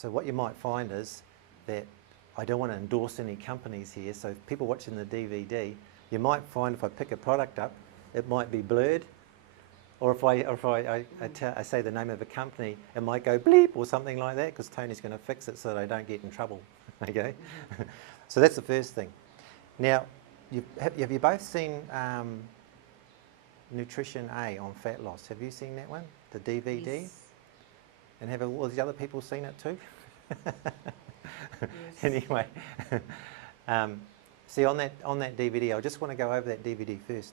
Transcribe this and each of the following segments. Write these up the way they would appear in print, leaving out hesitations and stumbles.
So what you might find is that, I don't want to endorse any companies here, so people watching the DVD, you might find if I pick a product up, it might be blurred, or if I say the name of a company, it might go bleep or something like that, because Tony's going to fix it so that I don't get in trouble. Okay, so that's the first thing. Now, have you both seen Nutrition A on fat loss? Have you seen that one, the DVD? Yes. And have all the other people seen it too? Yes. Anyway, see on that DVD, I just want to go over that DVD first.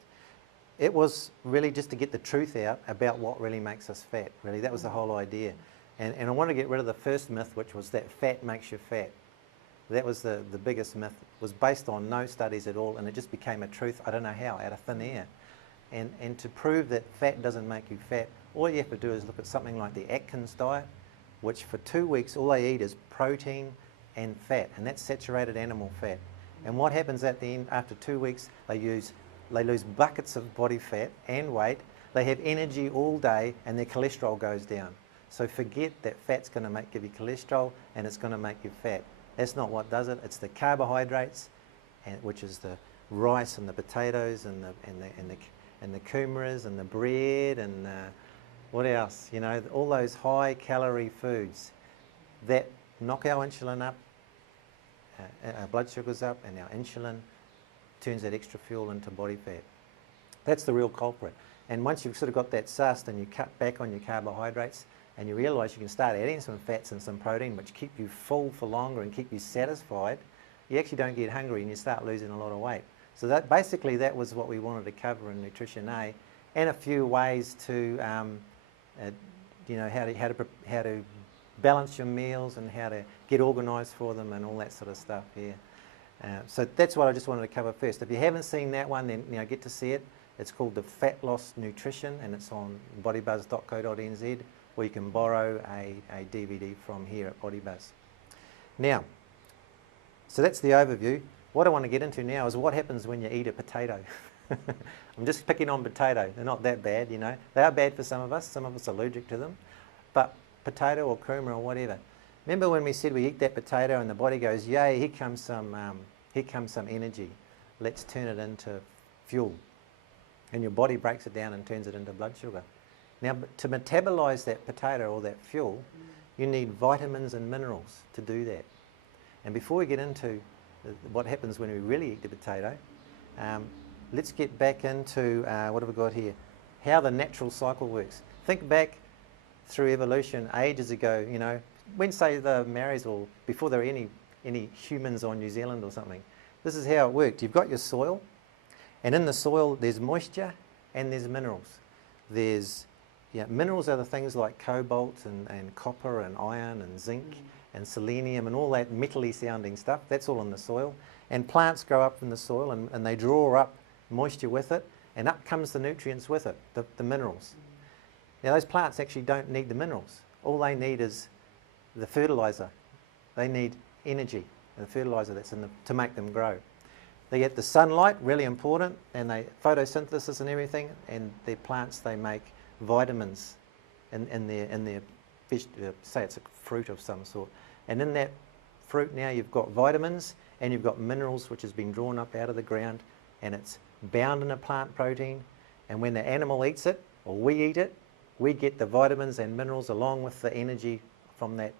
It was really just to get the truth out about what really makes us fat. Really, that was the whole idea. And I want to get rid of the first myth, which was that fat makes you fat. That was the biggest myth. It was based on no studies at all, and it just became a truth, I don't know how, out of thin air. And to prove that fat doesn't make you fat, all you have to do is look at something like the Atkins diet, which for 2 weeks all they eat is protein and fat, and that's saturated animal fat. And what happens at the end, after 2 weeks, they lose buckets of body fat and weight, they have energy all day, and their cholesterol goes down. So forget that fat's going to give you cholesterol and it's going to make you fat. That's not what does it. It's the carbohydrates, which is the rice and the potatoes and the kumaras and the bread and what else? You know, all those high calorie foods that knock our insulin up, our blood sugars up, and our insulin turns that extra fuel into body fat. That's the real culprit. And once you've sort of got that sussed and you cut back on your carbohydrates and you realise you can start adding some fats and some protein which keep you full for longer and keep you satisfied, you actually don't get hungry and you start losing a lot of weight. So that basically that was what we wanted to cover in Nutrition A, and a few ways to, you know, how to balance your meals and how to get organised for them and all that sort of stuff here. So that's what I just wanted to cover first. If you haven't seen that one, then get to see it. It's called the Fat Loss Nutrition, and it's on bodybuzz.co.nz, or you can borrow a DVD from here at Bodybuzz. Now, so that's the overview. What I want to get into now is what happens when you eat a potato. I'm just picking on potato. They're not that bad, you know. They are bad for some of us. Some of us are allergic to them. But potato or kurma or whatever. Remember when we said we eat that potato and the body goes, yay, here comes some energy. Let's turn it into fuel. And your body breaks it down and turns it into blood sugar. Now, to metabolize that potato or that fuel, you need vitamins and minerals to do that. And before we get into what happens when we really eat the potato, let's get back into, what have we got here? How the natural cycle works. Think back through evolution ages ago, you know, when say the Maoris or before there were any humans on New Zealand or something. This is how it worked. You've got your soil, and in the soil there's moisture and there's minerals. Minerals are the things like cobalt and copper and iron and zinc and selenium and all that metally sounding stuff. That's all in the soil. And plants grow up in the soil and they draw up moisture with it, and up comes the nutrients with it, the minerals. Now those plants actually don't need the minerals. All they need is the fertilizer. They need energy, the fertilizer that's in them to make them grow. They get the sunlight, really important, and they photosynthesis and everything, and their plants, they make vitamins in their fish, say it's a fruit of some sort. And in that fruit now you've got vitamins and you've got minerals which has been drawn up out of the ground, and it's bound in a plant protein, and when the animal eats it, or we eat it, we get the vitamins and minerals along with the energy from that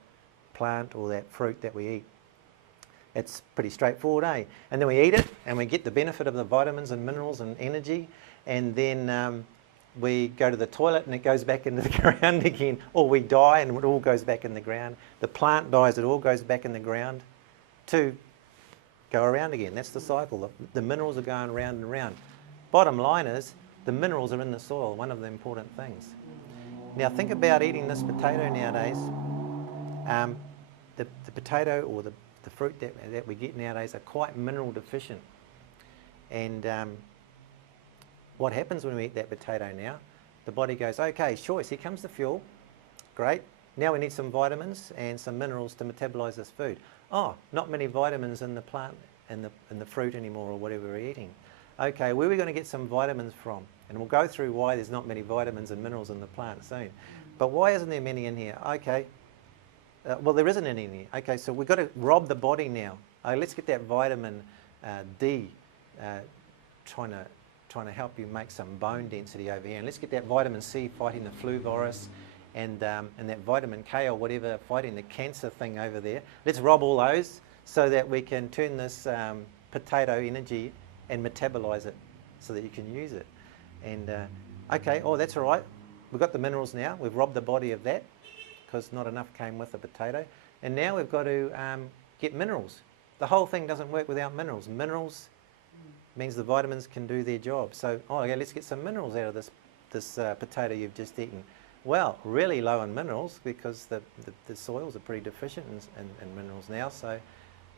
plant or that fruit that we eat. It's pretty straightforward, eh? And then we eat it and we get the benefit of the vitamins and minerals and energy, and then we go to the toilet and it goes back into the ground again, or we die and it all goes back in the ground. The plant dies, it all goes back in the ground to go around again. That's the cycle. The minerals are going round and round. Bottom line is, the minerals are in the soil, one of the important things. Now think about eating this potato nowadays. The potato or the fruit that we get nowadays are quite mineral deficient. And what happens when we eat that potato now? The body goes, okay, choice, here comes the fuel. Great. Now we need some vitamins and some minerals to metabolize this food. Oh, not many vitamins in the plant, in the fruit anymore, or whatever we're eating. Okay, where are we going to get some vitamins from? And we'll go through why there's not many vitamins and minerals in the plant soon. But why isn't there many in here? Okay, Well, there isn't any there. Okay, so we've got to rob the body now. Let's get that vitamin D trying to help you make some bone density over here. And let's get that vitamin C fighting the flu virus and that vitamin K or whatever fighting the cancer thing over there. Let's rob all those so that we can turn this potato energy and metabolize it so that you can use it. And okay, oh, that's all right. We've got the minerals now. We've robbed the body of that because not enough came with the potato. And now we've got to get minerals. The whole thing doesn't work without minerals. Minerals means the vitamins can do their job. So, oh, okay, let's get some minerals out of this potato you've just eaten. Well, really low in minerals because the soils are pretty deficient in minerals now, so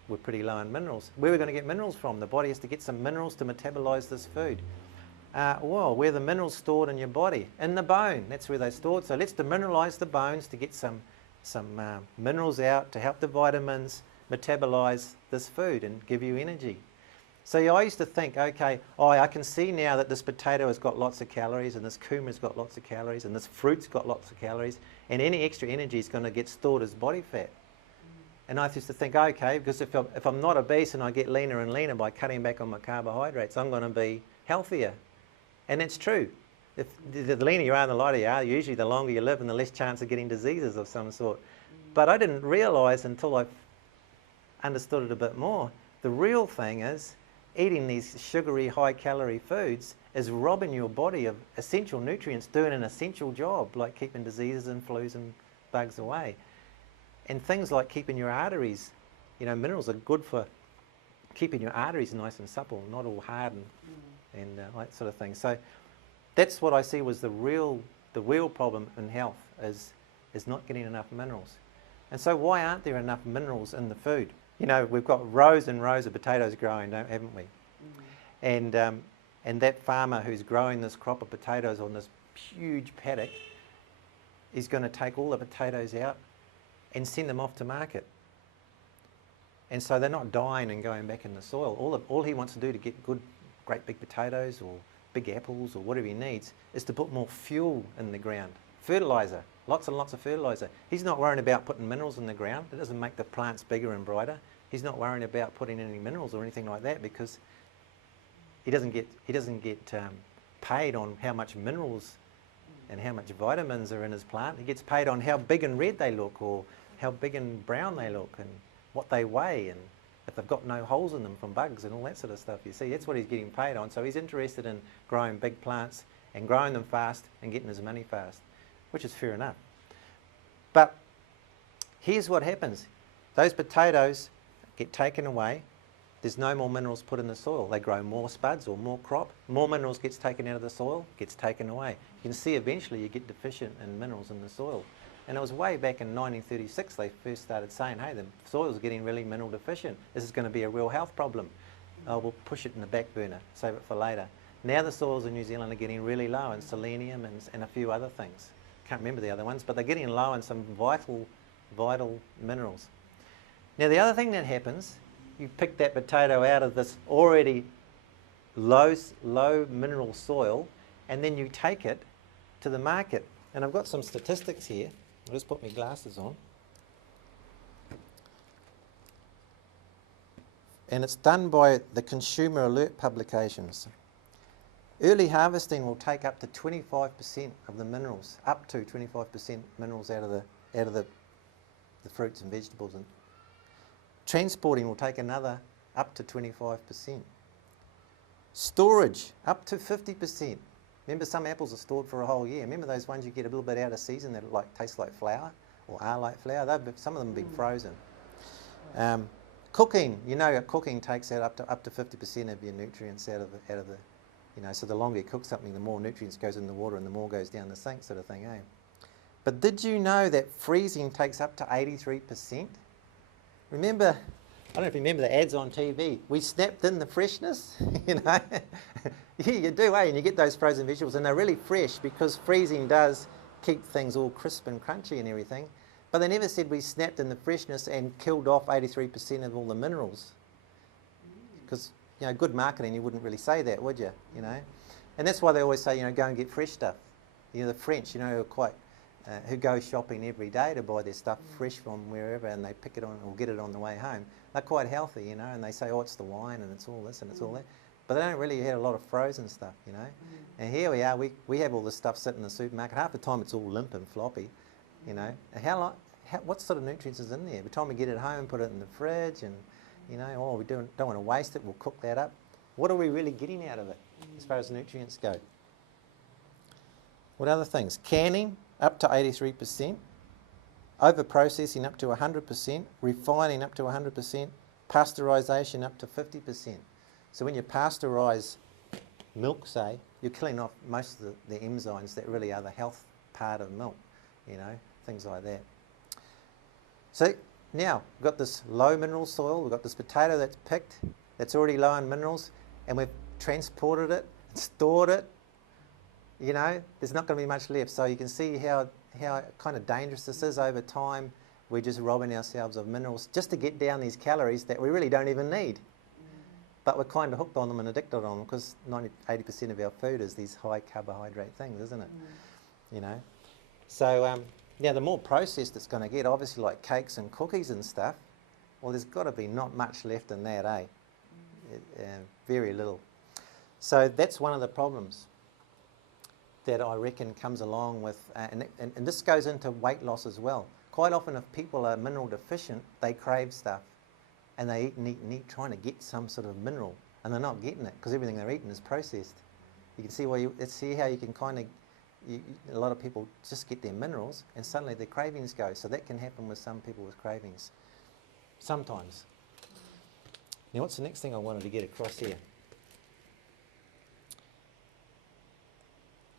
we're pretty low in minerals. Where are we going to get minerals from? The body has to get some minerals to metabolize this food. Well, where are the minerals stored in your body? In the bone, that's where they're stored. So let's demineralize the bones to get some minerals out to help the vitamins metabolize this food and give you energy. So I used to think, okay, oh, I can see now that this potato has got lots of calories and this kuma's got lots of calories and this fruit's got lots of calories and any extra energy is going to get stored as body fat. And I used to think, okay, because if I'm not obese and I get leaner and leaner by cutting back on my carbohydrates, I'm going to be healthier. And that's true. If the leaner you are and the lighter you are, usually the longer you live and the less chance of getting diseases of some sort. But I didn't realise until I understood it a bit more, the real thing is eating these sugary, high-calorie foods is robbing your body of essential nutrients, doing an essential job, like keeping diseases and flus and bugs away. And things like keeping your arteries, minerals are good for keeping your arteries nice and supple, not all hard and that sort of thing. So that's what I see was the real problem in health is not getting enough minerals. And so why aren't there enough minerals in the food? We've got rows and rows of potatoes growing, haven't we? And that farmer who's growing this crop of potatoes on this huge paddock is going to take all the potatoes out and send them off to market. And so they're not dying and going back in the soil. All he wants to do to get great big potatoes or big apples or whatever he needs is to put more fuel in the ground. Fertiliser, lots and lots of fertiliser. He's not worrying about putting minerals in the ground. It doesn't make the plants bigger and brighter. He's not worrying about putting any minerals or anything like that because he doesn't get paid on how much minerals and how much vitamins are in his plant. He gets paid on how big and red they look or how big and brown they look and what they weigh and if they've got no holes in them from bugs and all that sort of stuff. You see, that's what he's getting paid on. So he's interested in growing big plants and growing them fast and getting his money fast, which is fair enough. But here's what happens. Those potatoes get taken away. There's no more minerals put in the soil. They grow more spuds or more crop. More minerals gets taken out of the soil, gets taken away. You can see eventually you get deficient in minerals in the soil. And it was way back in 1936 they first started saying, hey, the soil's getting really mineral deficient. This is going to be a real health problem. We'll push it in the back burner, save it for later. Now the soils in New Zealand are getting really low in selenium and a few other things. Can't remember the other ones, but they're getting low in some vital minerals. Now the other thing that happens, you pick that potato out of this already low mineral soil and then you take it to the market. And I've got some statistics here. I'll just put my glasses on. And it's done by the Consumer Alert publications. Early harvesting will take up to 25% of the minerals, up to 25% minerals out of the fruits and vegetables. And transporting will take another up to 25%. Storage, up to 50%. Remember, some apples are stored for a whole year. Remember those ones you get a little bit out of season that taste like flour or are like flour? Some of them have been frozen. Cooking, cooking takes out up to 50% of your nutrients out of the, so the longer you cook something, the more nutrients goes in the water and the more goes down the sink, sort of thing, eh? But did you know that freezing takes up to 83%? Remember, I don't know if you remember the ads on TV. We snapped in the freshness, Yeah, you do, eh? And you get those frozen vegetables and they're really fresh because freezing does keep things all crisp and crunchy and everything. But they never said we snapped in the freshness and killed off 83% of all the minerals. Because, good marketing, you wouldn't really say that, would you? And that's why they always say, go and get fresh stuff. The French, are quite who go shopping every day to buy their stuff fresh from wherever, and they pick it on or get it on the way home. They're quite healthy, you know, and they say, oh, it's the wine and it's all this and it's all that. But they don't really have a lot of frozen stuff, you know. And here we are, we have all this stuff sitting in the supermarket. Half the time it's all limp and floppy, you know. And what sort of nutrients is in there? By the time we get it home, put it in the fridge, and, you know, oh, we don't want to waste it, we'll cook that up. What are we really getting out of it as far as nutrients go? What other things? Canning, up to 83%. Over-processing, up to 100%. Refining, up to 100%. Pasteurisation, up to 50%. So when you pasteurize milk, say, you're killing off most of the enzymes that really are the health part of milk, you know, things like that. So now, we've got this low mineral soil, we've got this potato that's picked, that's already low in minerals, and we've transported it, stored it, you know, there's not going to be much left. So you can see how kind of dangerous this is over time. We're just robbing ourselves of minerals just to get down these calories that we really don't even need. But we're kind of hooked on them and addicted on them because 80% of our food is these high carbohydrate things, isn't it? You know. So yeah, the more processed it's going to get, obviously like cakes and cookies and stuff, well, there's got to be not much left in that, eh? Very little. So that's one of the problems that I reckon comes along with, and this goes into weight loss as well. Quite often if people are mineral deficient, they crave stuff and they eat and eat and eat trying to get some sort of mineral, and they're not getting it because everything they're eating is processed. You can see see how you can kind of, a lot of people just get their minerals and suddenly their cravings go. So that can happen with some people with cravings, sometimes. Now what's the next thing I wanted to get across here?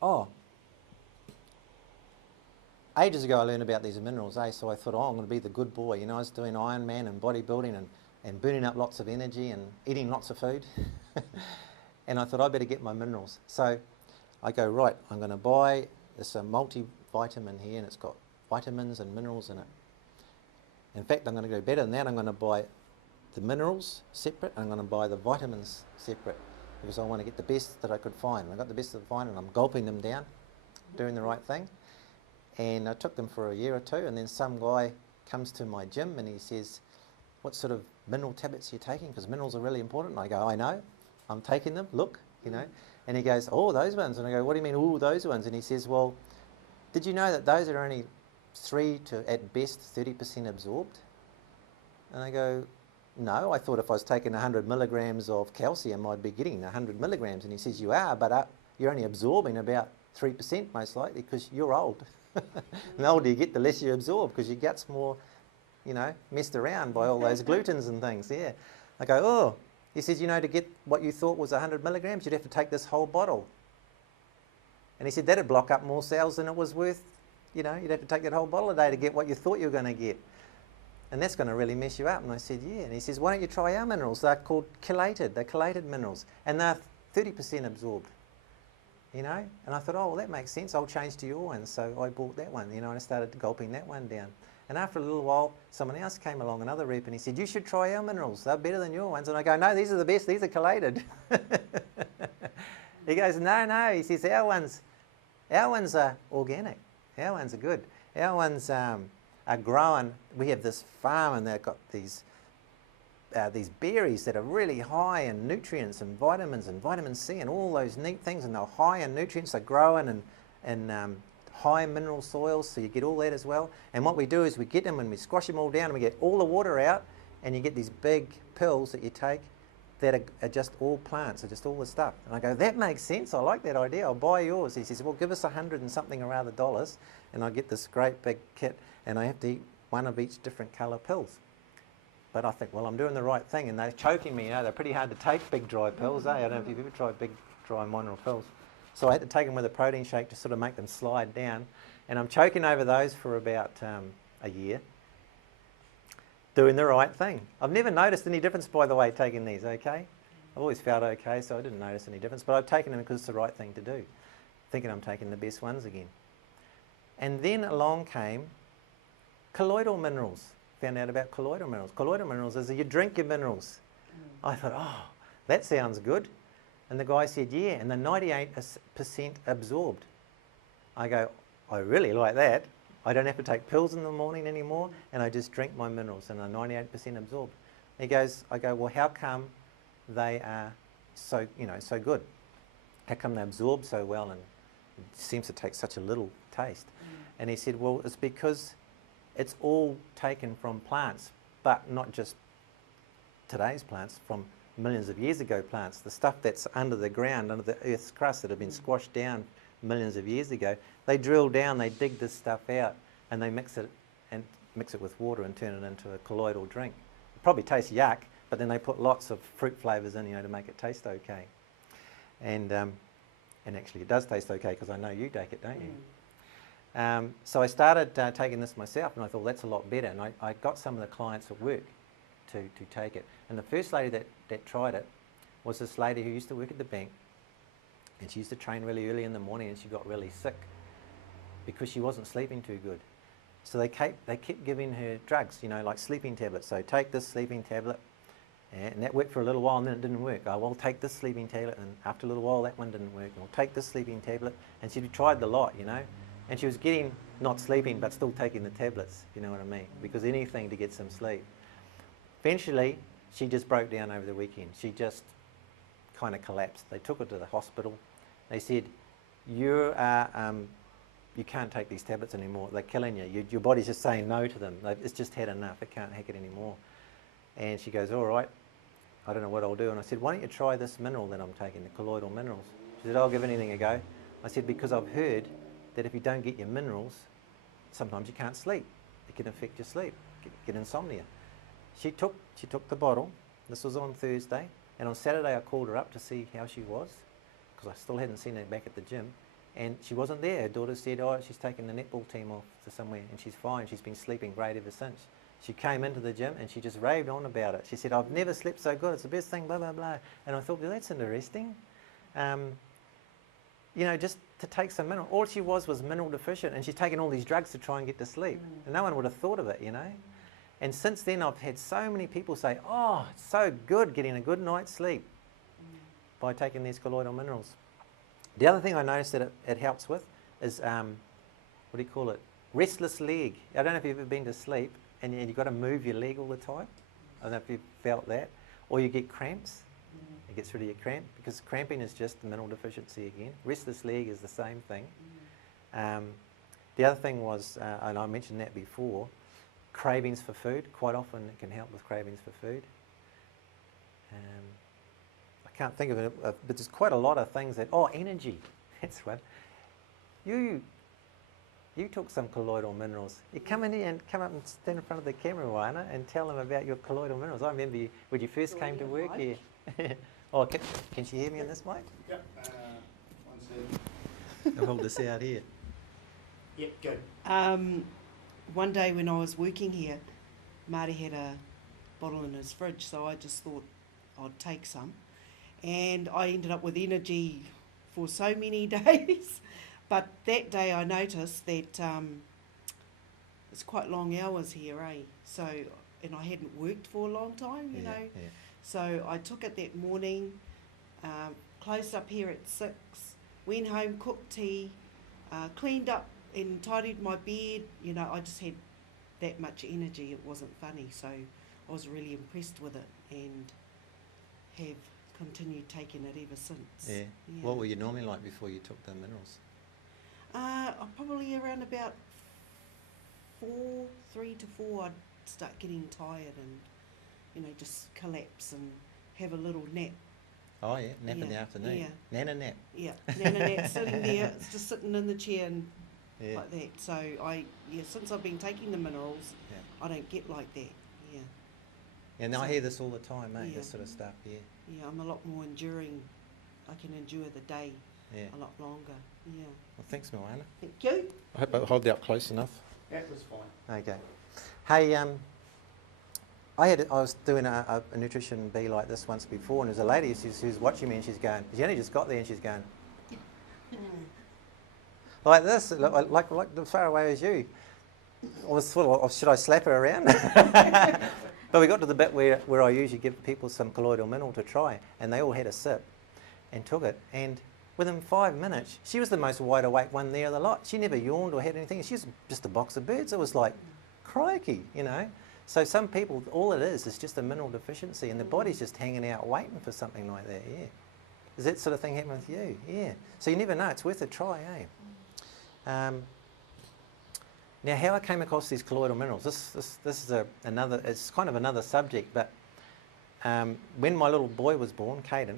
Oh, ages ago I learned about these minerals, so I thought, oh, I'm going to be the good boy. You know, I was doing Ironman and bodybuilding and burning up lots of energy and eating lots of food. And I thought I better get my minerals. So I go, right, I'm going to buy this multivitamin here, and it's got vitamins and minerals in it. In fact, I'm going to go better than that. I'm going to buy the minerals separate, and I'm going to buy the vitamins separate, because I want to get the best that I could find. I got the best that I could find, and I'm gulping them down, doing the right thing. And I took them for a year or two, and then some guy comes to my gym and he says, what sort of mineral tablets are you taking? Because minerals are really important. And I go, I know, I'm taking them, look, you know. And he goes, oh, those ones. And I go, what do you mean, oh, those ones? And he says, well, did you know that those are only 3 to, at best, 30% absorbed? And I go, no, I thought if I was taking 100 milligrams of calcium, I'd be getting 100 milligrams. And he says, you are, but you're only absorbing about 3% most likely because you're old. And the older you get, the less you absorb because your gut's more, you know, messed around by all those glutens and things, yeah. I go, oh. He says, you know, to get what you thought was 100 milligrams, you'd have to take this whole bottle. And he said, that'd block up more cells than it was worth, you know, you'd have to take that whole bottle a day to get what you thought you were going to get. And that's going to really mess you up. And I said, yeah. And he says, why don't you try our minerals? They're called chelated. They're chelated minerals. And they're 30% absorbed, you know. And I thought, oh, well, that makes sense. I'll change to your one. So I bought that one, you know, and I started gulping that one down. And after a little while, someone else came along, another rep, and he said, you should try our minerals. They're better than your ones. And I go, no, these are the best. These are chelated. He goes, no. He says, our ones are organic. Our ones are good. Our ones are growing. We have this farm, and they've got these berries that are really high in nutrients and vitamins and vitamin C and all those neat things, and they're high in nutrients. They're growing in high mineral soils, so you get all that as well. And what we do is we get them and we squash them all down and we get all the water out, and you get these big pills that you take that are just all plants, are just all the stuff. And I go, that makes sense. I like that idea. I'll buy yours. He says, well, give us $100 and something or other dollars, and I get this great big kit, and I have to eat one of each different colour pills. But I think, well, I'm doing the right thing, and they're choking me. You know, they're pretty hard to take, big dry pills, eh? I don't know if you've ever tried big dry mineral pills. So I had to take them with a protein shake to sort of make them slide down. And I'm choking over those for about a year, doing the right thing. I've never noticed any difference, by the way, taking these, okay? I've always felt okay, so I didn't notice any difference. But I've taken them because it's the right thing to do, thinking I'm taking the best ones again. And then along came colloidal minerals. Found out about colloidal minerals. Colloidal minerals is you drink your minerals. I thought, oh, that sounds good. And the guy said, yeah, and they're 98% absorbed. I go, I really like that. I don't have to take pills in the morning anymore, and I just drink my minerals, and they're 98% absorbed. He goes, I go, well, how come they are so, so good? How come they absorb so well and it seems to take such a little taste? And he said, well, it's because it's all taken from plants, but not just today's plants, from millions of years ago plants. The stuff that's under the ground, under the Earth's crust that have been squashed down millions of years ago, they drill down, they dig this stuff out, and they mix it with water and turn it into a colloidal drink. It probably tastes yuck, but then they put lots of fruit flavours in, to make it taste okay. And actually it does taste okay because I know you take it, don't you? So I started taking this myself, and I thought that's a lot better, and I got some of the clients at work to take it. And the first lady that tried it was this lady who used to work at the bank, and she used to train really early in the morning, and she got really sick because she wasn't sleeping too good. So they kept giving her drugs, like sleeping tablets. So take this sleeping tablet, and that worked for a little while, and then it didn't work. Oh, well, take this sleeping tablet, and after a little while that one didn't work. And we'll take this sleeping tablet, and she tried the lot, and she was getting, not sleeping, but still taking the tablets, if you know what I mean, because anything to get some sleep. Eventually, she just broke down over the weekend. She just kind of collapsed. They took her to the hospital. They said, you can't take these tablets anymore. They're killing you. Your body's just saying no to them. It's just had enough. It can't hack it anymore. And she goes, all right, I don't know what I'll do. And I said, why don't you try this mineral that I'm taking, the colloidal minerals? She said, I'll give anything a go. I said, because I've heard that if you don't get your minerals, sometimes you can't sleep. It can affect your sleep, get insomnia. She took the bottle. This was on Thursday, and on Saturday I called her up to see how she was, because I still hadn't seen her back at the gym, and she wasn't there. Her daughter said, oh, she's taken the netball team off to somewhere, and she's fine. She's been sleeping great ever since. She came into the gym and she just raved on about it. She said, I've never slept so good. It's the best thing, blah, blah, blah. And I thought, well, that's interesting. Just to take some mineral. All she was mineral deficient, and she's taken all these drugs to try and get to sleep. And no one would have thought of it, And since then, I've had so many people say, oh, it's so good getting a good night's sleep by taking these colloidal minerals. The other thing I noticed that it helps with is, restless leg. I don't know if you've ever been to sleep and you've got to move your leg all the time. I don't know if you've felt that. Or you get cramps. It gets rid of your cramp, because cramping is just mineral deficiency again. Restless leg is the same thing. The other thing was, and I mentioned that before, cravings for food. Quite often it can help with cravings for food. I can't think of it, but there's quite a lot of things that, energy, that's one. You took some colloidal minerals. You come in here and come up and stand in front of the camera, Waina, and tell them about your colloidal minerals. I remember you, when you first came to work here. Oh, can she hear me on this mic? Yep. 1 second. I'll hold this out here. Yep, go. One day when I was working here, Marty had a bottle in his fridge, so I just thought I'd take some. And I ended up with energy for so many days. But that day I noticed that it's quite long hours here, So, and I hadn't worked for a long time, you know. Yeah. So I took it that morning, closed up here at 6, went home, cooked tea, cleaned up and tidied my bed. I just had that much energy. It wasn't funny. So I was really impressed with it and have continued taking it ever since. Yeah. What were you normally like before you took the minerals? Probably around about 3 to 4, I'd start getting tired and, just collapse and have a little nap. Oh yeah, nap in the afternoon. Yeah. Nana nap. Yeah, Nana nap, sitting there, just sitting in the chair and like that. So since I've been taking the minerals, I don't get like that. Yeah. And I hear this all the time, mate. This sort of stuff. Yeah. Yeah, I'm a lot more enduring. I can endure the day a lot longer. Yeah. Well, thanks, Moana. Thank you. I hope I hold you up close enough. That was fine. Okay. Hey, I was doing a nutrition bee like this once before, and there's a lady who's watching me, and she's going, she only just got there, and she's going, like this, like as far away as you. I was sort of, should I slap her around? But we got to the bit where I usually give people some colloidal mineral to try, and they all had a sip and took it, and within 5 minutes, she was the most wide awake one there of the lot. She never yawned or had anything. She was just a box of birds. It was like, crikey, you know. So some people, all it is just a mineral deficiency, and the body's just hanging out waiting for something like that, yeah. Does that sort of thing happen with you? Yeah. So you never know. It's worth a try, eh? Now, how I came across these colloidal minerals, this is another, it's kind of another subject, but when my little boy was born, Caden,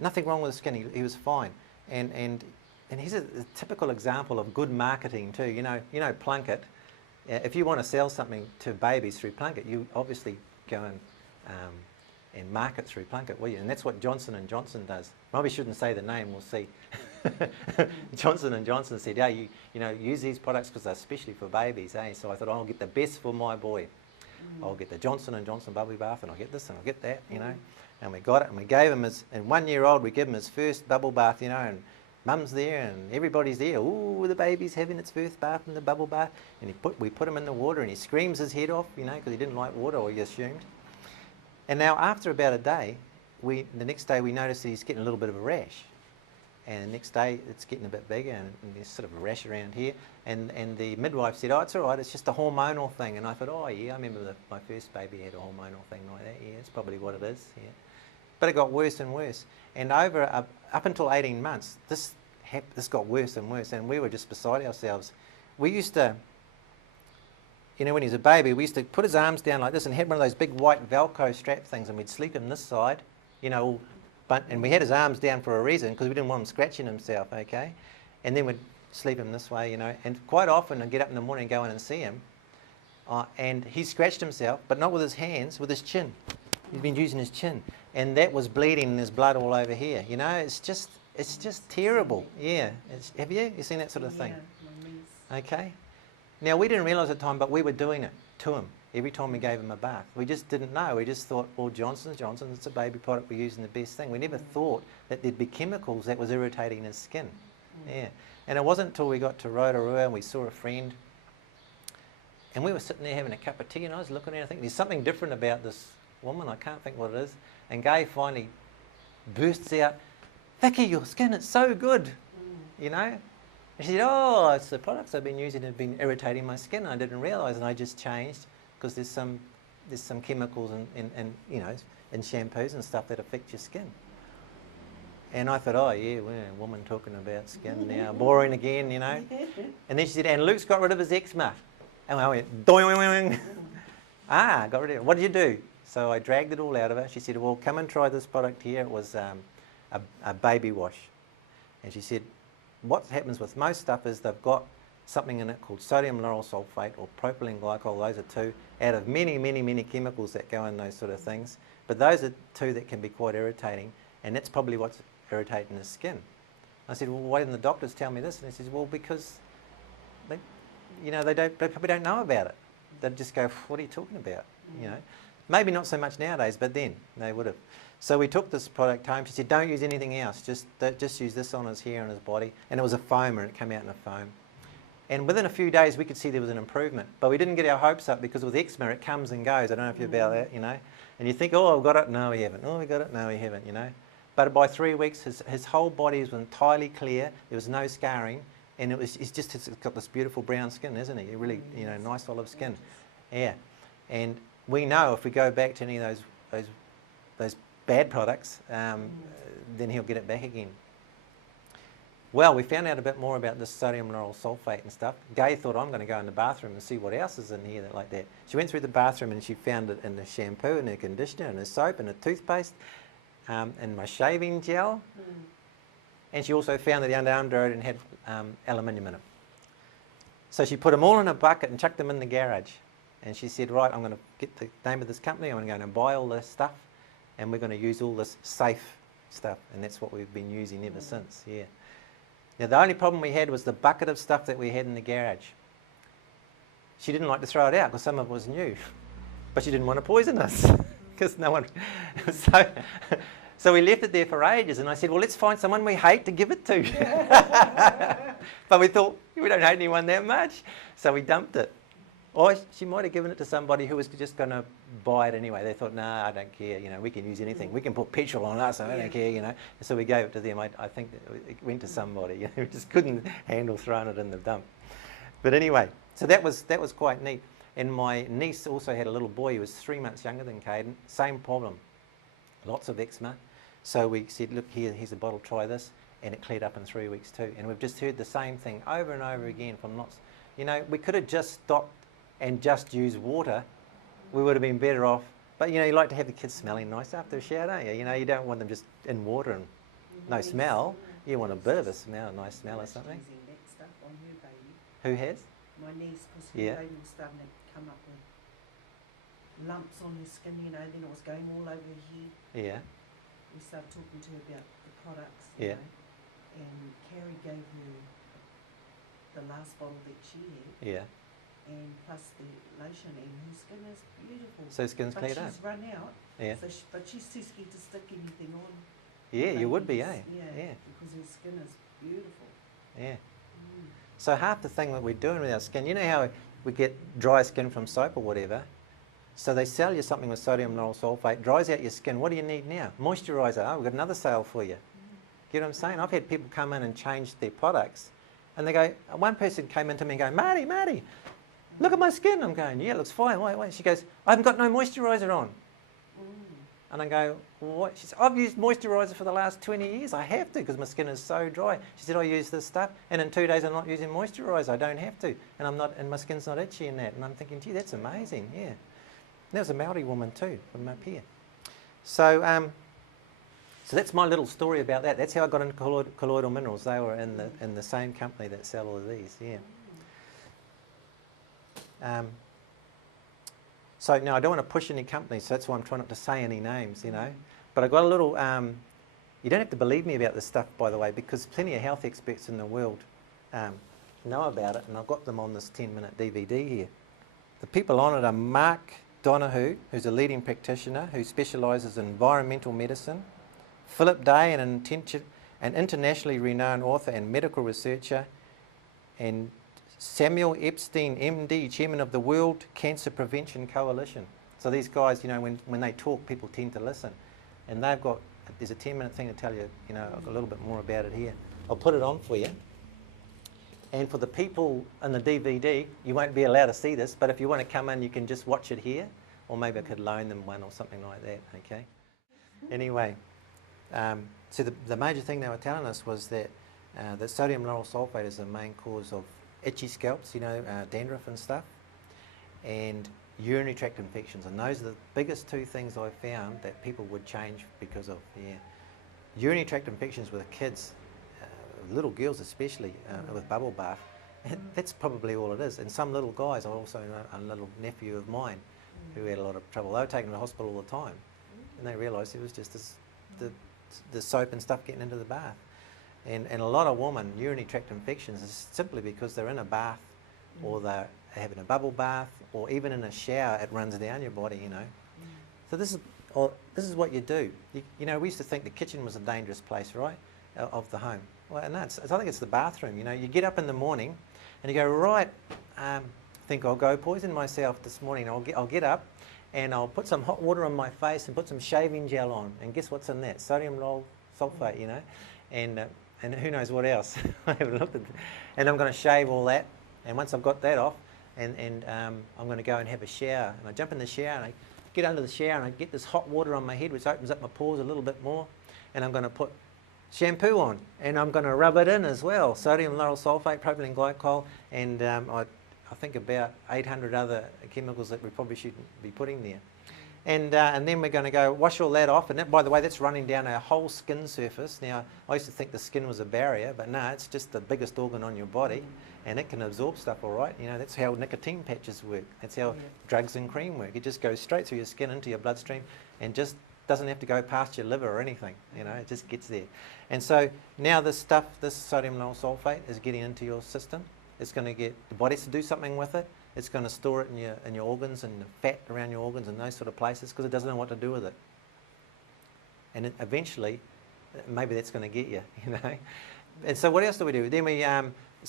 nothing wrong with his skin, he was fine. And here's a typical example of good marketing too. You know Plunkett. If you want to sell something to babies through Plunkett, you obviously go and market through Plunkett, will you? And that's what Johnson & Johnson does. Probably shouldn't say the name, we'll see. Johnson & Johnson said, hey, you know, use these products because they're especially for babies, eh? So I thought, I'll get the best for my boy. I'll get the Johnson & Johnson bubbly bath, and I'll get this and I'll get that, you know. And we got it, and we gave him his, and 1 year old, we give him his first bubble bath, you know, and Mum's there and everybody's there. Ooh, the baby's having its first bath in the bubble bath. And we put him in the water, and he screams his head off, you know, because he didn't like water, or he assumed. And now after about a day, the next day we noticed that he's getting a little bit of a rash. And the next day it's getting a bit bigger, and there's sort of a rash around here. And the midwife said, oh, it's all right, it's just a hormonal thing. And I thought, oh yeah, I remember my first baby had a hormonal thing like that. Yeah, it's probably what it is. Yeah. But it got worse and worse. And up until 18 months, this got worse and worse. And we were just beside ourselves. We used to, you know, when he was a baby, we used to put his arms down like this and had one of those big white Velcro strap things, and we'd sleep him this side, you know, and we had his arms down for a reason, because we didn't want him scratching himself, okay? And then we'd sleep him this way, you know. And quite often I'd get up in the morning and go in and see him, and he scratched himself, but not with his hands, with his chin. He'd been using his chin, and that was bleeding, and there's blood all over here. You know, it's just terrible. Yeah. Have you seen that sort of thing? Yeah, okay. Now we didn't realise at the time, but we were doing it to him every time we gave him a bath. We just didn't know. We just thought, well, Johnson & Johnson, it's a baby product, we're using the best thing. We never thought that there'd be chemicals that was irritating his skin. Yeah. And it wasn't until we got to Rotorua and we saw a friend, and we were sitting there having a cup of tea, and I was looking at her thinking, there's something different about this woman, I can't think what it is. And Gay finally bursts out, Vicky, your skin, it's so good, you know. And she said, oh, it's the products I've been using have been irritating my skin. I didn't realise, and I just changed, because there's some chemicals in you know, in shampoos and stuff that affect your skin. And I thought, oh yeah, we're a woman talking about skin now, boring again, you know. And then she said, and Luke's got rid of his eczema. And I went, doing. Got rid of it. What did you do? So I dragged it all out of her. She said, well, come and try this product here. It was a baby wash. And she said, what happens with most stuff is they've got something in it called sodium lauryl sulfate or propylene glycol. Those are two out of many, many, many chemicals that go in those sort of things. But those are two that can be quite irritating, and that's probably what's irritating his skin. I said, well, why didn't the doctors tell me this? And he says, well, because they probably don't know about it. They'd just go, what are you talking about? You know, maybe not so much nowadays, but then they would have. So we took this product home. She said, don't use anything else. Just use this on his hair and his body. And it was a foamer, and it came out in a foam. And within a few days, we could see there was an improvement. But we didn't get our hopes up, because with eczema, it comes and goes. I don't know if you're about that, you know. And you think, oh, I've got it. No, we haven't. Oh, we got it. No, we haven't, you know. But by 3 weeks, his whole body was entirely clear. There was no scarring. And it's got this beautiful brown skin, isn't he? Really, you know, nice olive skin. Yeah. And we know if we go back to any of those bad products, then he'll get it back again. Well, we found out a bit more about this sodium lauryl sulfate and stuff. Gay thought, I'm going to go in the bathroom and see what else is in here like that. She went through the bathroom and she found it in the shampoo and the conditioner and the soap and the toothpaste and my shaving gel. And she also found that the underarm deodorant had aluminium in it. So she put them all in a bucket and chucked them in the garage. And she said, right, I'm going to get the name of this company, I'm going to go and buy all this stuff, and we're going to use all this safe stuff. And that's what we've been using ever since, yeah. Now, the only problem we had was the bucket of stuff that we had in the garage. She didn't like to throw it out because some of it was new, but she didn't want to poison us because no one. So we left it there for ages, and I said, well, let's find someone we hate to give it to. But we thought, we don't hate anyone that much, so we dumped it. Or she might have given it to somebody who was just going to buy it anyway. They thought, nah, I don't care, we can use anything. We can put petrol on us, I don't care, And so we gave it to them. I think it went to somebody, who just couldn't handle throwing it in the dump. But anyway, so that was quite neat. And my niece also had a little boy who was 3 months younger than Caden. Same problem, lots of eczema. So we said, look, here's a bottle, try this. And it cleared up in 3 weeks too. And we've just heard the same thing over and over again from lots. We could have just stopped and just used water. We would have been better off. But you like to have the kids smelling nice after a shower, don't you? You don't want them just in water and no smell. You want a bit of a smell, a nice smell or something. Using that stuff on her baby. Who has? My niece, because her baby was starting to come up with lumps on her skin, then it was going all over her head. Yeah. We started talking to her about the products, and Carrie gave her the last bottle that she had, and plus the lotion, and her skin is beautiful. So skin's cleared up. But she's run out, but she's too scared to stick anything on. Yeah, you would be, eh? Yeah, because her skin is beautiful. Yeah. So half the thing that we're doing with our skin, you know how we get dry skin from soap or whatever? So they sell you something with sodium lauryl sulfate, dries out your skin. What do you need now? Moisturiser. Oh, we've got another sale for you. Get what I'm saying? I've had people come in and change their products, and they go, one person came in to me and go, Marty, look at my skin. I'm going, yeah, it looks fine. Wait. She goes, I haven't got no moisturiser on. And I go, what? She said, I've used moisturiser for the last 20 years. I have to because my skin is so dry. She said, I use this stuff, and in 2 days I'm not using moisturiser. I don't have to, and my skin's not itchy and that. And I'm thinking, gee, that's amazing. Yeah. And there was a Maori woman too from up here. So, so that's my little story about that. That's how I got into colloidal minerals. They were in the same company that sell all of these. Yeah. So now I don't want to push any companies, so that's why I'm trying not to say any names, But I got a little, you don't have to believe me about this stuff, by the way, because plenty of health experts in the world know about it, and I've got them on this 10-minute DVD here. The people on it are Mark Donoghue, who's a leading practitioner who specialises in environmental medicine, Philip Day, an internationally renowned author and medical researcher, and Samuel Epstein, MD, chairman of the World Cancer Prevention Coalition. So these guys, when they talk, people tend to listen. And there's a 10-minute thing to tell you, a little bit more about it here. I'll put it on for you. And for the people in the DVD, you won't be allowed to see this, but if you want to come in, you can just watch it here, or maybe I could loan them one or something like that, okay? Anyway, so the major thing they were telling us was that the sodium lauryl sulfate is the main cause of itchy scalps, dandruff and stuff, and urinary tract infections. And those are the biggest two things I found that people would change because of. Urinary tract infections with kids, little girls especially, with bubble bath. That's probably all it is. And some little guys, I also know a little nephew of mine who had a lot of trouble. They were taken to the hospital all the time, and they realised it was just the soap and stuff getting into the bath. And a lot of women, urinary tract infections is simply because they're in a bath, or they're having a bubble bath, or even in a shower, it runs down your body, So this is what you do. We used to think the kitchen was a dangerous place, right, of the home. Well, no, I think it's the bathroom. You get up in the morning, and you go, right, think I'll go poison myself this morning. I'll get up, and I'll put some hot water on my face and put some shaving gel on, and guess what's in that? Sodium lauryl sulfate, and who knows what else. I haven't looked at it. And I'm going to shave all that, and once I've got that off, and I'm going to go and have a shower. And I jump in the shower, and I get under the shower, and I get this hot water on my head, which opens up my pores a little bit more, and I'm going to put shampoo on, and I'm going to rub it in as well. Sodium lauryl sulfate, propylene glycol, and I think about 800 other chemicals that we probably shouldn't be putting there. And then we're going to go wash all that off, and that, by the way, that's running down our whole skin surface. Now, I used to think the skin was a barrier, but no, it's just the biggest organ on your body, and it can absorb stuff all right. That's how nicotine patches work. That's how drugs and cream work. It just goes straight through your skin into your bloodstream, and just doesn't have to go past your liver or anything. It just gets there. And so now this sodium lauryl sulfate is getting into your system. It's going to get the body to do something with it. It's going to store it in your organs and the fat around your organs and those sort of places because it doesn't know what to do with it. And eventually, maybe that's going to get you, And so what else do we do? Then we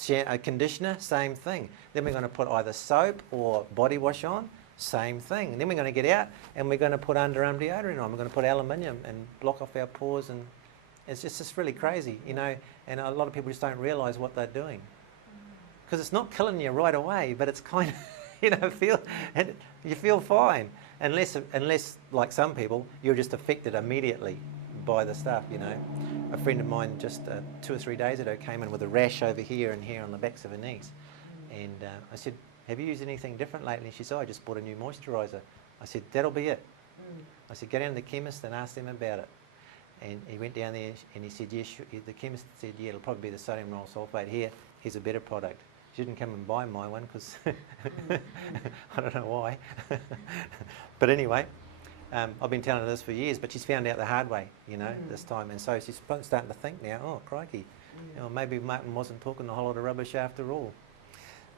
A conditioner, same thing. Then we're going to put either soap or body wash on, same thing. And then we're going to get out and we're going to put underarm deodorant on. We're going to put aluminium and block off our pores, and it's just really crazy, you know. And a lot of people just don't realise what they're doing, because it's not killing you right away, but it's kind of, you know, you feel fine, unless like some people, you're just affected immediately by the stuff, you know. A friend of mine just 2 or 3 days ago came in with a rash over here and here on the backs of her knees, and I said, have you used anything different lately? She said, I just bought a new moisturiser. I said, that'll be it. I said, go down to the chemist and ask them about it. And he went down there and he said, yes, the chemist said, yeah, it'll probably be the sodium lauryl sulfate here. Here's a better product. She didn't come and buy my one because I don't know why. But anyway, I've been telling her this for years, but she's found out the hard way, you know, this time. And so she's starting to think now, oh, crikey, you know, maybe Martin wasn't talking a whole lot of rubbish after all.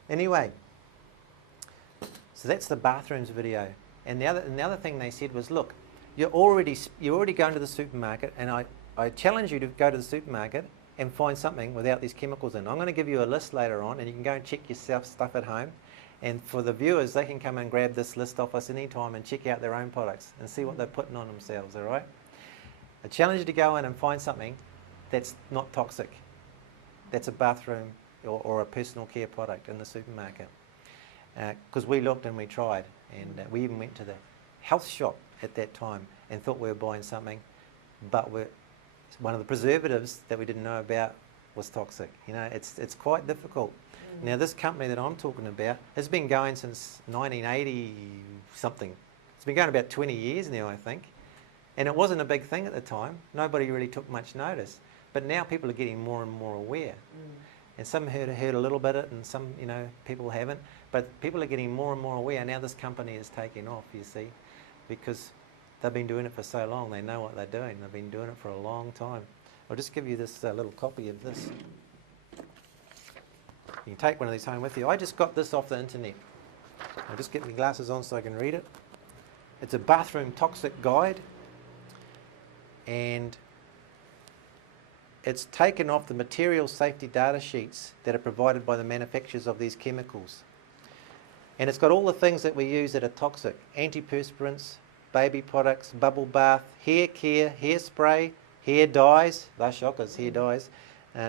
Anyway, so that's the bathrooms video. And the other thing they said was, look, you're already going to the supermarket, and I challenge you to go to the supermarket and find something without these chemicals in. I'm going to give you a list later on, and you can go and check yourself stuff at home. And for the viewers, they can come and grab this list off us anytime and check out their own products and see what they're putting on themselves, all right? I challenge you to go in and find something that's not toxic, that's a bathroom or a personal care product in the supermarket. Because we looked and we tried, and we even went to the health shop at that time and thought we were buying something, but one of the preservatives that we didn't know about was toxic. You know, it's quite difficult. Now, this company that I'm talking about has been going since 1980 something. It's been going about 20 years now, I think. And it wasn't a big thing at the time. Nobody really took much notice. But now people are getting more and more aware. And some heard a little bit of it, and some, you know, people haven't. But people are getting more and more aware. Now this company is taking off, you see, because they've been doing it for so long. They know what they're doing. They've been doing it for a long time. I'll just give you this little copy of this. You can take one of these home with you. I just got this off the internet. I'll just get my glasses on so I can read it. It's a bathroom toxic guide, and it's taken off the material safety data sheets that are provided by the manufacturers of these chemicals. And it's got all the things that we use that are toxic: antiperspirants, baby products, bubble bath, hair care, hairspray, hair dyes, they're shockers, hair dyes,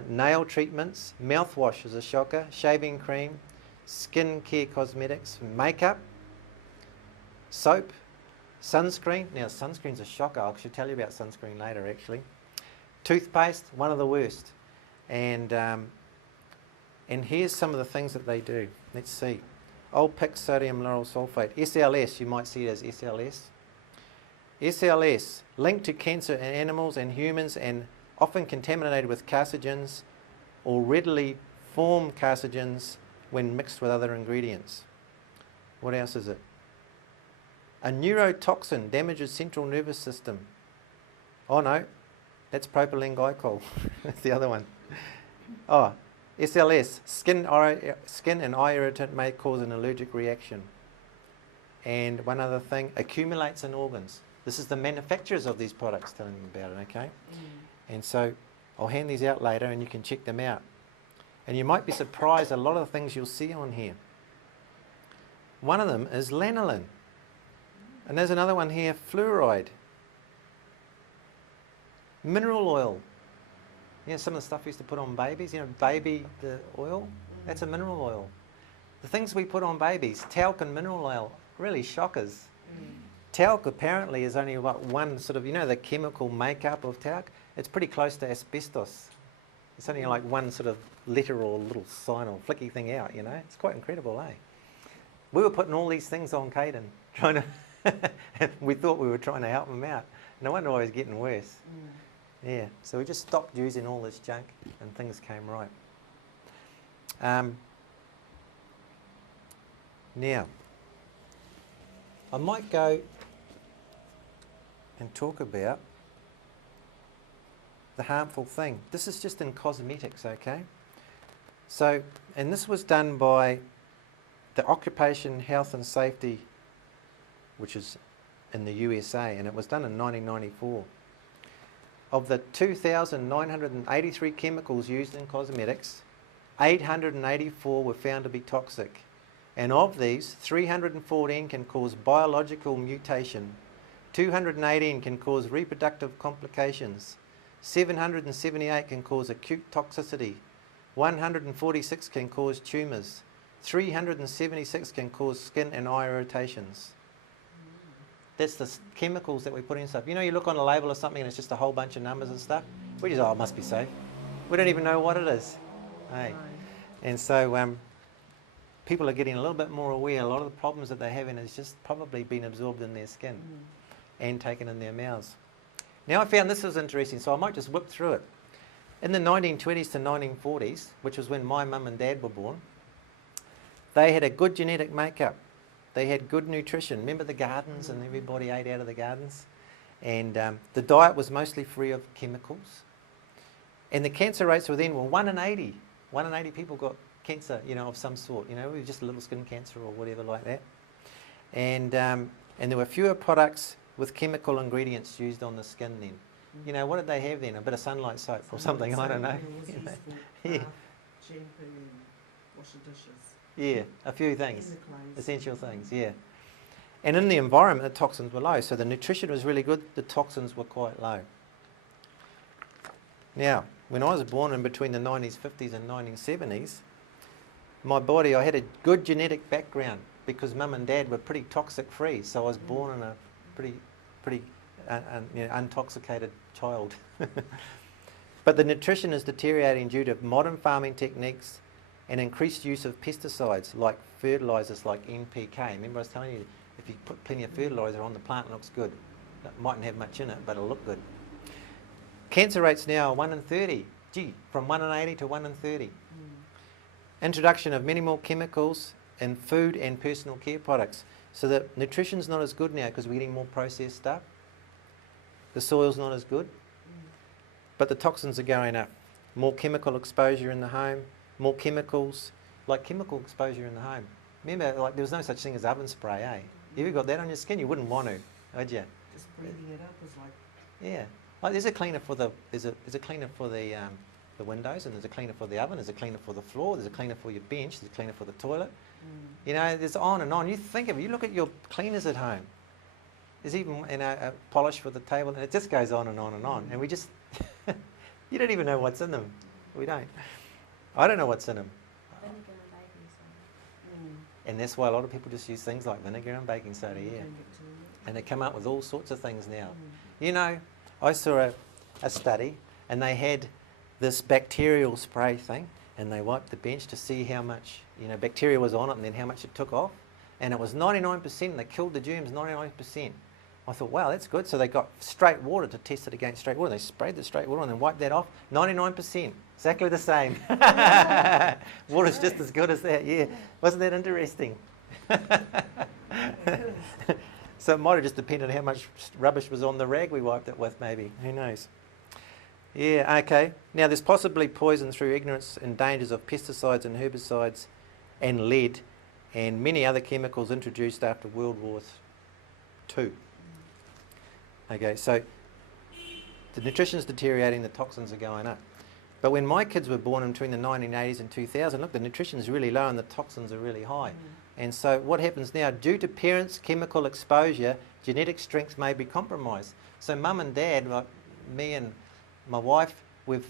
nail treatments, mouthwash is a shocker, shaving cream, skin care cosmetics, makeup, soap, sunscreen. Now sunscreen's a shocker. I should tell you about sunscreen later actually. Toothpaste, one of the worst. And here's some of the things that they do. Let's see. Old pick sodium lauryl sulfate, SLS, you might see it as SLS. SLS, linked to cancer in animals and humans, and often contaminated with carcinogens or readily form carcinogens when mixed with other ingredients. What else is it? A neurotoxin damages central nervous system. Oh no, that's propylene glycol. That's the other one. Oh, SLS, skin and eye irritant may cause an allergic reaction. And one other thing, accumulates in organs. This is the manufacturers of these products telling them about it, okay? And so I'll hand these out later and you can check them out. And you might be surprised at a lot of the things you'll see on here. One of them is lanolin. And there's another one here, fluoride. Mineral oil. You know, some of the stuff we used to put on babies, you know, baby, the oil, that's a mineral oil. The things we put on babies, talc and mineral oil, really shockers. Talc apparently is only about one sort of, you know, the chemical makeup of talc, it's pretty close to asbestos. It's only like one sort of letter or little sign or flicky thing out, you know. It's quite incredible, eh? We were putting all these things on Caden, trying to, we thought we were trying to help him out. No wonder why he was getting worse. Yeah, so we just stopped using all this junk and things came right. Now, I might go and talk about the harmful thing. This is just in cosmetics, okay? So, and this was done by the Occupation Health and Safety, which is in the USA, and it was done in 1994. Of the 2,983 chemicals used in cosmetics, 884 were found to be toxic. And of these, 314 can cause biological mutation, 218 can cause reproductive complications, 778 can cause acute toxicity, 146 can cause tumours, 376 can cause skin and eye irritations. That's the chemicals that we put in stuff. You know, you look on a label of something and it's just a whole bunch of numbers and stuff. We just, oh, it must be safe. We don't even know what it is. Hey. And so people are getting a little bit more aware. A lot of the problems that they're having has just probably been absorbed in their skin and taken in their mouths. Now I found this was interesting, so I might just whip through it. In the 1920s to 1940s, which was when my mum and dad were born, they had a good genetic makeup. They had good nutrition. Remember the gardens, and everybody ate out of the gardens? And the diet was mostly free of chemicals. And the cancer rates were 1 in 80. 1 in 80 people got cancer, you know, of some sort. You know, it was just a little skin cancer or whatever like that. And there were fewer products with chemical ingredients used on the skin then. You know, what did they have then? A bit of sunlight soap or something, I don't know. Yeah. Shampoo and wash the dishes. Yeah, a few things, And the clothes. essential things, yeah. And in the environment, the toxins were low, so the nutrition was really good, the toxins were quite low. Now, when I was born in between the 1950s and 1970s, my body, I had a good genetic background because mum and dad were pretty toxic free, so I was born in a pretty you know, intoxicated child. But the nutrition is deteriorating due to modern farming techniques and increased use of pesticides like fertilisers like NPK. Remember I was telling you, if you put plenty of fertiliser on, the plant looks good. It mightn't have much in it, but it'll look good. Cancer rates now are 1 in 30. Gee, from 1 in 80 to 1 in 30. Introduction of many more chemicals in food and personal care products. So that nutrition's not as good now because we're getting more processed stuff. The soil's not as good, but the toxins are going up. More chemical exposure in the home, more chemicals, like chemical exposure in the home. Remember, like there was no such thing as oven spray, eh? If you got that on your skin, you wouldn't want to, would you? Just breathing it up is like... Yeah. Like there's a cleaner for the there's a cleaner for the windows, and there's a cleaner for the oven, there's a cleaner for the floor, there's a cleaner for your bench, there's a cleaner for the toilet. You know, there's on and on. You think of it, you look at your cleaners at home. There's even, you know, a polish for the table, and it just goes on and on and on. And we just, you don't even know what's in them. We don't. I don't know what's in them. Vinegar and baking soda. And that's why a lot of people just use things like vinegar and baking soda, yeah. And they come up with all sorts of things now. You know, I saw a study, and they had this bacterial spray thing, and they wiped the bench to see how much, you know, bacteria was on it and then how much it took off. And it was 99%, and they killed the germs 99%. I thought, wow, that's good. So they got straight water to test it against straight water. They sprayed the straight water and then wiped that off. 99%, exactly the same. Water's just as good as that, yeah. Wasn't that interesting? So it might have just depended on how much rubbish was on the rag we wiped it with, maybe. Who knows? Yeah, okay. Now, there's possibly poison through ignorance and dangers of pesticides and herbicides and lead and many other chemicals introduced after World War II. Okay, so the nutrition's deteriorating, the toxins are going up. But when my kids were born in between the 1980s and 2000, look, the nutrition's really low and the toxins are really high. And so what happens now, due to parents' chemical exposure, genetic strength may be compromised. So mum and dad, like me and my wife, we've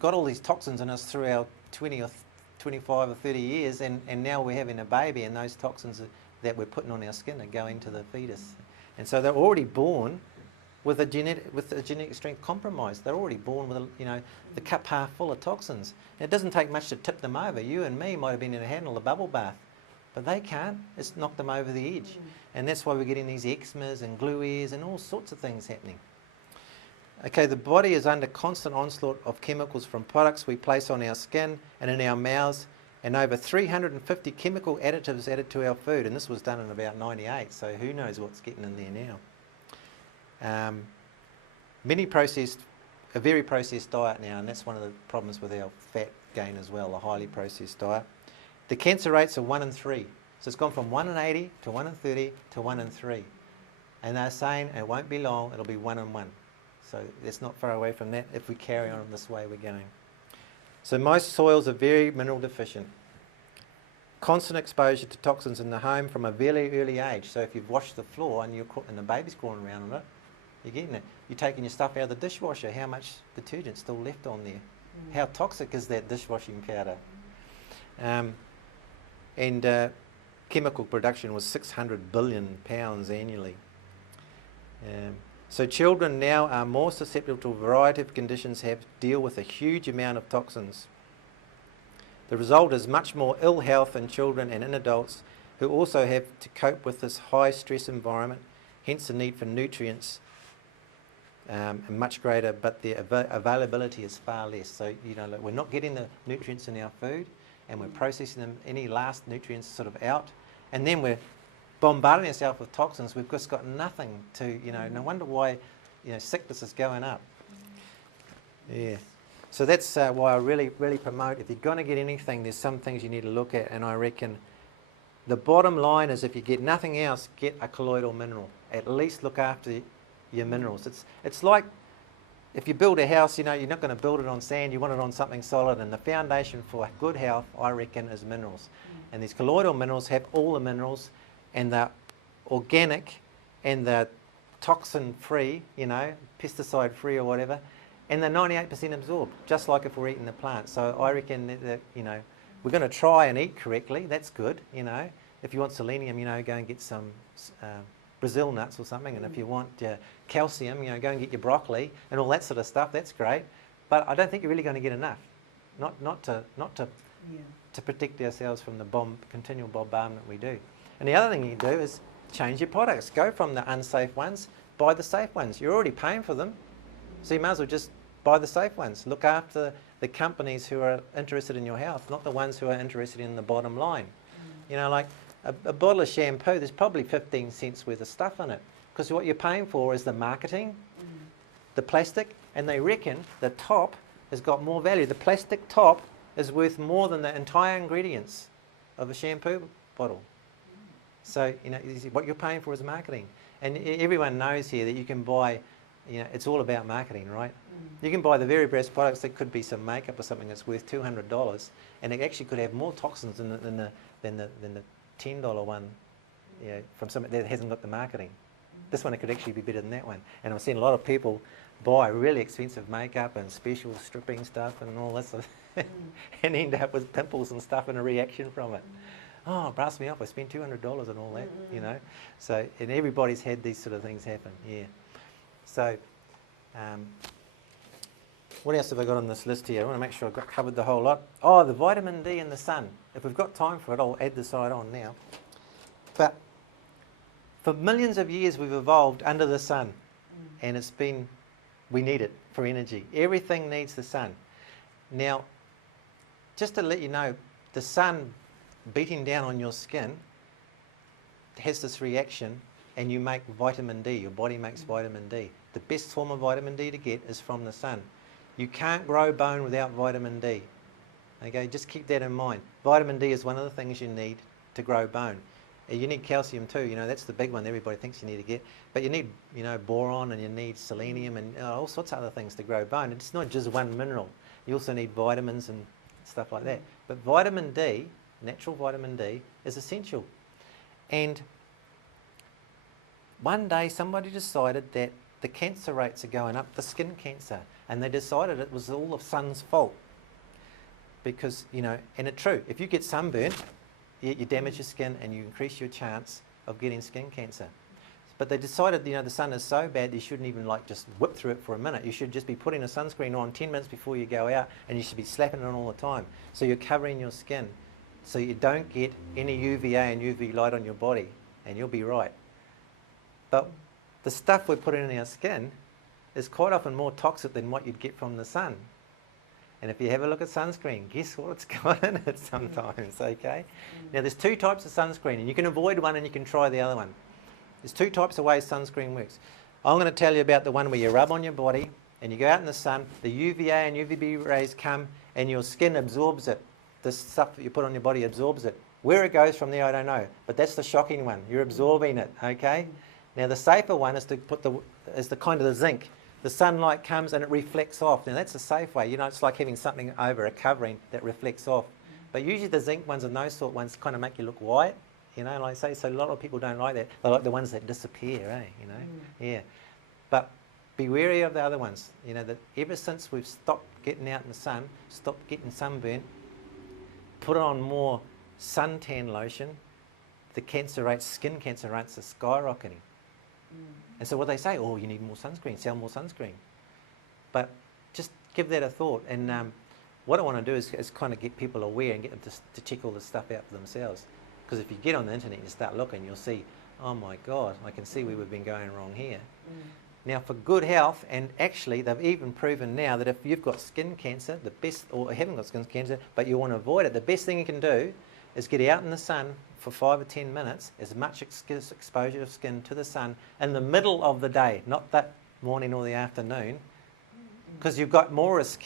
got all these toxins in us through our 20 or 25 or 30 years, and now we're having a baby, and those toxins that we're putting on our skin are going to the fetus. And so they're already born with a genetic strength compromised. They're already born with, you know, the cup half full of toxins. And it doesn't take much to tip them over. You and me might have been in a handle a bubble bath, but they can't. It's knocked them over the edge. And that's why we're getting these eczemas and glue ears and all sorts of things happening. Okay, the body is under constant onslaught of chemicals from products we place on our skin and in our mouths, and over 350 chemical additives added to our food. And this was done in about 98, so who knows what's getting in there now. A very processed diet now, and that's one of the problems with our fat gain as well, a highly processed diet. The cancer rates are 1 in 3. So it's gone from 1 in 80 to 1 in 30 to 1 in 3. And they're saying it won't be long, it'll be 1 in 1. So it's not far away from that if we carry on this way we're going. So most soils are very mineral deficient. Constant exposure to toxins in the home from a very early age. So if you've washed the floor and the baby's crawling around on it, you're getting it. You're taking your stuff out of the dishwasher. How much detergent's still left on there? How toxic is that dishwashing powder? Chemical production was 600 billion pounds annually. So children now are more susceptible to a variety of conditions, have to deal with a huge amount of toxins. The result is much more ill health in children and in adults who also have to cope with this high stress environment, hence the need for nutrients much greater, but their availability is far less. So, you know, like we're not getting the nutrients in our food and we're processing them, any last nutrients sort of out, and then we're bombarding ourselves with toxins. We've just got nothing to, you know, no wonder why, you know, sickness is going up. Yeah. So that's why I really promote, if you're going to get anything, there's some things you need to look at, and I reckon the bottom line is if you get nothing else, get a colloidal mineral. At least look after your minerals. It's like if you build a house, you know, you're not going to build it on sand, you want it on something solid, and the foundation for good health, I reckon, is minerals. And these colloidal minerals have all the minerals, and they're organic, and they're toxin-free, you know, pesticide-free or whatever, and they're 98% absorbed, just like if we're eating the plant. So I reckon that, you know, we're going to try and eat correctly. That's good, you know. If you want selenium, you know, go and get some Brazil nuts or something, and if you want calcium, you know, go and get your broccoli and all that sort of stuff. That's great, but I don't think you're really going to get enough. Not to protect ourselves from the continual bombardment we do. And the other thing you can do is change your products. Go from the unsafe ones, buy the safe ones. You're already paying for them, so you might as well just buy the safe ones. Look after the companies who are interested in your health, not the ones who are interested in the bottom line. You know, like a bottle of shampoo, there's probably 15 cents worth of stuff in it, because what you're paying for is the marketing, the plastic, and they reckon the top has got more value. The plastic top is worth more than the entire ingredients of a shampoo bottle. So, you know, what you're paying for is marketing. And everyone knows here that you can buy, you know, it's all about marketing, right? You can buy the very best products that could be some makeup or something that's worth $200, and it actually could have more toxins than the $10 one, you know, from something that hasn't got the marketing. This one, it could actually be better than that one. And I've seen a lot of people buy really expensive makeup and special stripping stuff and all this, and end up with pimples and stuff and a reaction from it. Oh, brass me off, I spent $200 and all that, you know. So, and everybody's had these sort of things happen, yeah. So, what else have I got on this list here? I want to make sure I've got covered the whole lot. Oh, the vitamin D in the sun. If we've got time for it, I'll add the side on now. But for millions of years we've evolved under the sun, and it's been, we need it for energy. Everything needs the sun. Now, just to let you know, the sun beating down on your skin has this reaction, and you make vitamin D. Your body makes vitamin D. The best form of vitamin D to get is from the sun. You can't grow bone without vitamin D. Okay, just keep that in mind. Vitamin D is one of the things you need to grow bone. You need calcium too, you know, that's the big one everybody thinks you need to get. But you need, you know, boron, and you need selenium, and all sorts of other things to grow bone. It's not just one mineral. You also need vitamins and stuff like that. But vitamin D, natural vitamin D, is essential. And one day somebody decided that the cancer rates are going up, the skin cancer, and they decided it was all the sun's fault. Because, you know, and it's true, if you get sunburnt, you damage your skin and you increase your chance of getting skin cancer. But they decided, you know, the sun is so bad you shouldn't even like just whip through it for a minute. You should just be putting a sunscreen on 10 minutes before you go out, and you should be slapping it on all the time. So you're covering your skin so you don't get any UVA and UV light on your body, and you'll be right. But the stuff we're putting in our skin is quite often more toxic than what you'd get from the sun. And if you have a look at sunscreen, guess what's got in it sometimes, okay? Now there's two types of sunscreen, and you can avoid one and you can try the other one. There's two types of ways sunscreen works. I'm going to tell you about the one where you rub on your body and you go out in the sun, the UVA and UVB rays come and your skin absorbs it. The stuff that you put on your body absorbs it. Where it goes from there, I don't know, but that's the shocking one. You're absorbing it, okay? Now the safer one is to put the kind of the zinc. the sunlight comes and it reflects off. Now that's a safe way. It's like having something over a covering that reflects off. But usually the zinc ones and those sort of ones kind of make you look white, like I say. So a lot of people don't like that. They like the ones that disappear, Yeah. But be wary of the other ones. That ever since we've stopped getting out in the sun, stopped getting sunburnt, put on more suntan lotion, the skin cancer rates are skyrocketing. And so what they say, you need more sunscreen, sell more sunscreen. But just give that a thought. And what I want to do is kind of get people aware and get them to check all this stuff out for themselves. Because if you get on the internet and you start looking, you'll see, oh my God, I can see where we've been going wrong here. Now for good health, and actually they've even proven now that if you've got skin cancer, or haven't got skin cancer, but you want to avoid it, the best thing you can do is get out in the sun for 5 or 10 minutes, as much exposure of skin to the sun in the middle of the day, not that morning or the afternoon, because you've got more risk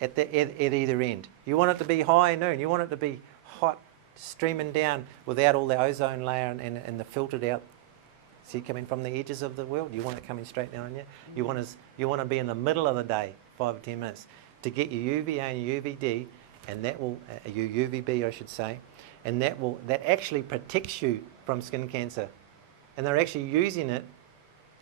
at either end. You want it to be high noon, you want it to be hot, streaming down without all the ozone layer and the filtered out, see, coming from the edges of the world. You want it coming straight down on you. You want to be in the middle of the day, 5 or 10 minutes, to get your UVA and your UVD, and that will, your UVB I should say, and that actually protects you from skin cancer. And they're actually using it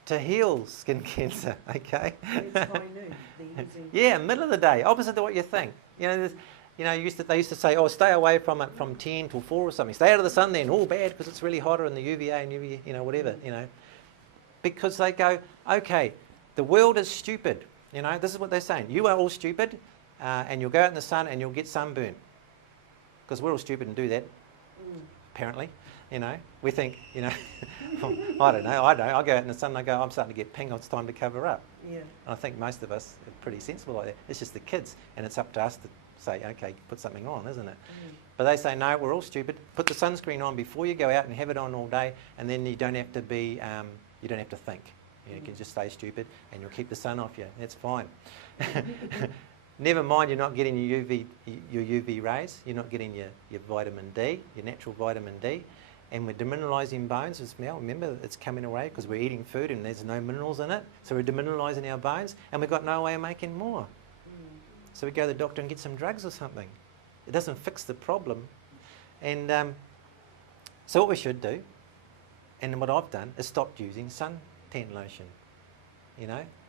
to heal skin cancer, okay? It's high noon. They're using... Yeah, middle of the day, opposite to what you think. They used to say, stay away from it from 10 till 4 or something. Stay out of the sun then, all bad because it's really hotter in the UVA and UV, whatever, Because they go, okay, the world is stupid, this is what they're saying. You are all stupid and you'll go out in the sun and you'll get sunburn. Because we're all stupid and do that, apparently, We think, I don't know, I go out in the sun and I go, I'm starting to get pink, it's time to cover up. Yeah. And I think most of us are pretty sensible like that. It's just the kids, and it's up to us to say, okay, put something on, isn't it? But they say, no, we're all stupid. Put the sunscreen on before you go out and have it on all day, and then you don't have to be, you don't have to think. You can just stay stupid, and you'll keep the sun off you. That's fine. Never mind, you're not getting your UV rays. You're not getting your vitamin D, your natural vitamin D. And we're demineralising bones as well. Remember, it's coming away because we're eating food and there's no minerals in it. So we're demineralising our bones, and we've got no way of making more. So we go to the doctor and get some drugs or something. It doesn't fix the problem. And so what we should do, and what I've done, is stopped using suntan lotion,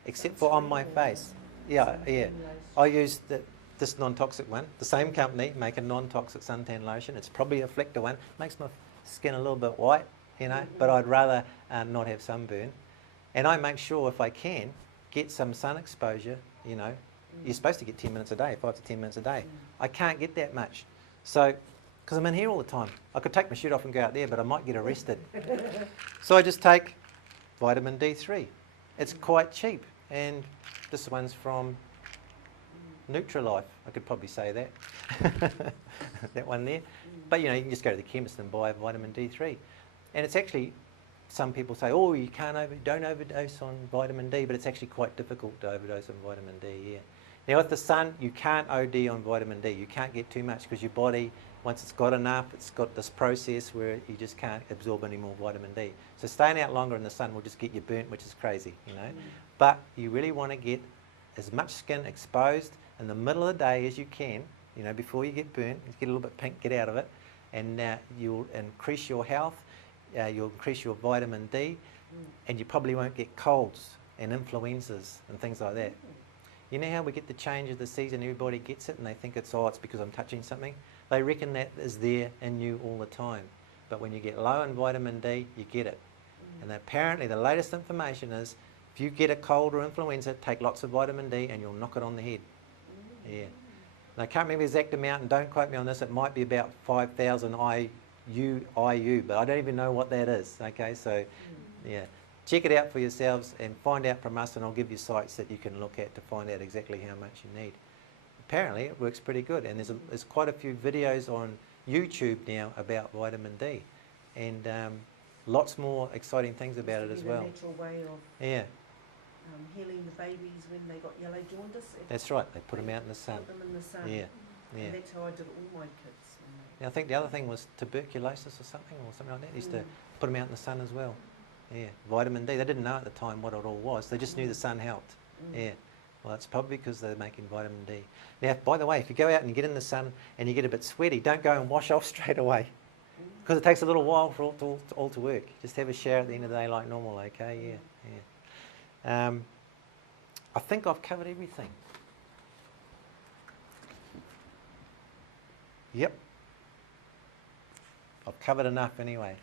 except for on my face. Yeah. I use this non-toxic one. The same company make a non-toxic suntan lotion. It's probably a Flector one. Makes my skin a little bit white, but I'd rather not have sunburn. And I make sure, if I can, get some sun exposure, You're supposed to get 10 minutes a day, 5 to 10 minutes a day. I can't get that much. So, because I'm in here all the time. I could take my shirt off and go out there, but I might get arrested. So I just take vitamin D3. It's quite cheap. And this one's from Nutrilife. I could probably say that. That one there. But you can just go to the chemist and buy vitamin D3. And it's actually, some people say, you don't overdose on vitamin D, but it's actually quite difficult to overdose on vitamin D, yeah. Now with the sun, you can't OD on vitamin D. You can't get too much because your body, once it's got enough, it's got this process where you just can't absorb any more vitamin D. So staying out longer in the sun will just get you burnt, which is crazy, But you really want to get as much skin exposed in the middle of the day as you can, before you get burnt. Get a little bit pink, get out of it. And you'll increase your health, you'll increase your vitamin D, and you probably won't get colds and influenzas and things like that. You know how we get the change of the season, everybody gets it and they think it's because I'm touching something? They reckon that is there in you all the time. But when you get low in vitamin D, you get it. And apparently the latest information is, if you get a cold or influenza, take lots of vitamin D and you'll knock it on the head. Yeah. And I can't remember the exact amount, and don't quote me on this, it might be about 5,000 IU, but I don't even know what that is, okay? So, yeah. Check it out for yourselves and find out from us, and I'll give you sites that you can look at to find out exactly how much you need. Apparently it works pretty good, and there's quite a few videos on YouTube now about vitamin D, and lots more exciting things about it as well. A natural way of healing the babies when they got yellow jaundice. That's right, they put them out in the sun. Put them in the sun. Yeah. And that's how I did all my kids. Now I think the other thing was tuberculosis or something like that. They used to put them out in the sun as well. Yeah, vitamin D. They didn't know at the time what it all was. They just knew the sun helped. Yeah. Well, it's probably because they're making vitamin D. Now, by the way, if you go out and you get in the sun and you get a bit sweaty, don't go and wash off straight away, because it takes a little while for it all to work. Just have a shower at the end of the day like normal, okay? Yeah. I think I've covered everything. Yep. I've covered enough anyway.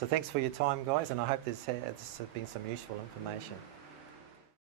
So thanks for your time, guys, and I hope this has been some useful information.